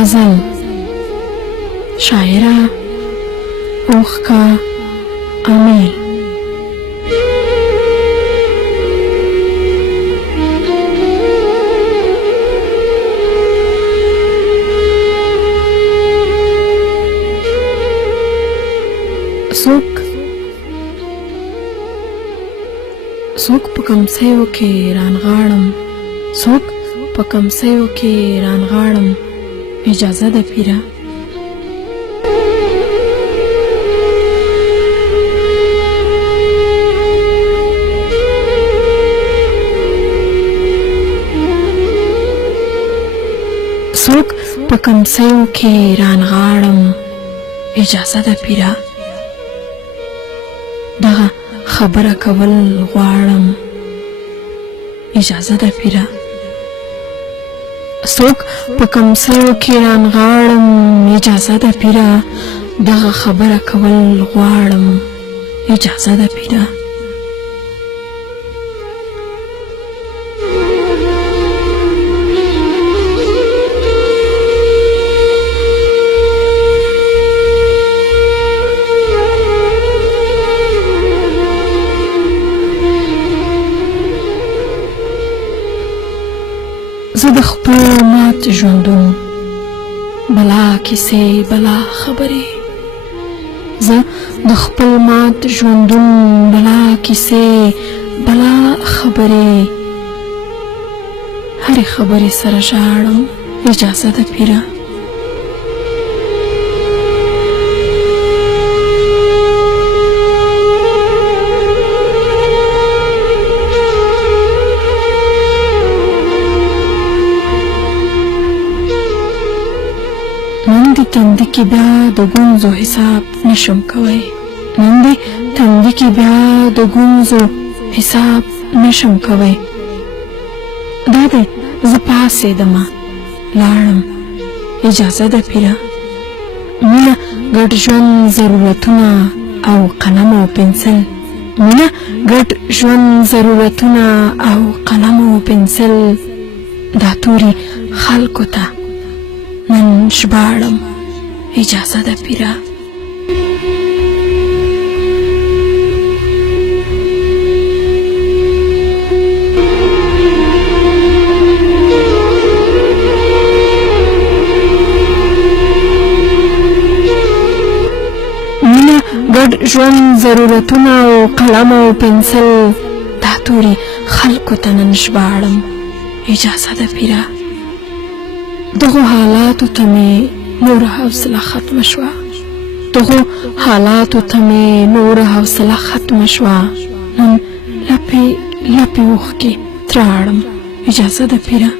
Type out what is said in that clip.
غزل شاعره اوښکه امیل. څوک په کمسیو کې رانغاړم، څوک په کمسیو کې رانغاړم، اجازه ده پیره. څوک په کمسیو کې رانغاړم، اجازه ده پیره. دغه خبره کول غواړم، اجازه ده پیره. څوک په کمسیو کې رانغاړم، اجازه ده پیره. دغه خبره کول غواړم، اجازه ده پیره. زه د خپل مات ژوندون بلا کیسې بلا خبرې، زه د خپل مات ژوندون بلا کیسې بلا خبرې، هرې خبرې سره ژاړم، اجازه ده پیره. نن دې تندي کې بیا د ګونځو حساب نشم کوی، نن دې تندي کې بیا د ګونځو حساب نشم کوی. دا دی زه پاڅېدمه لاړم، اجازه ده پیره. مینه ګډ ژوند ضرورتونه او قلم او پنسل، مینه ګډ ژوند ضرورتونه او قلم او پنسل، دا توري خلکو ته نن ژباړم، اجازه ده پیره. مینه ګډ ژوند ضرورتونه او قلم او پنسل، دا توري خلکو ته نن ژباړم، اجازه ده پیره. دغو حالاتو ته مې نور حوصله ختمه شوه، دغو حالاتو ته مې نور حوصله ختمه شوه. نن لپې لپې اوښکې تراړم، اجازه ده پیره.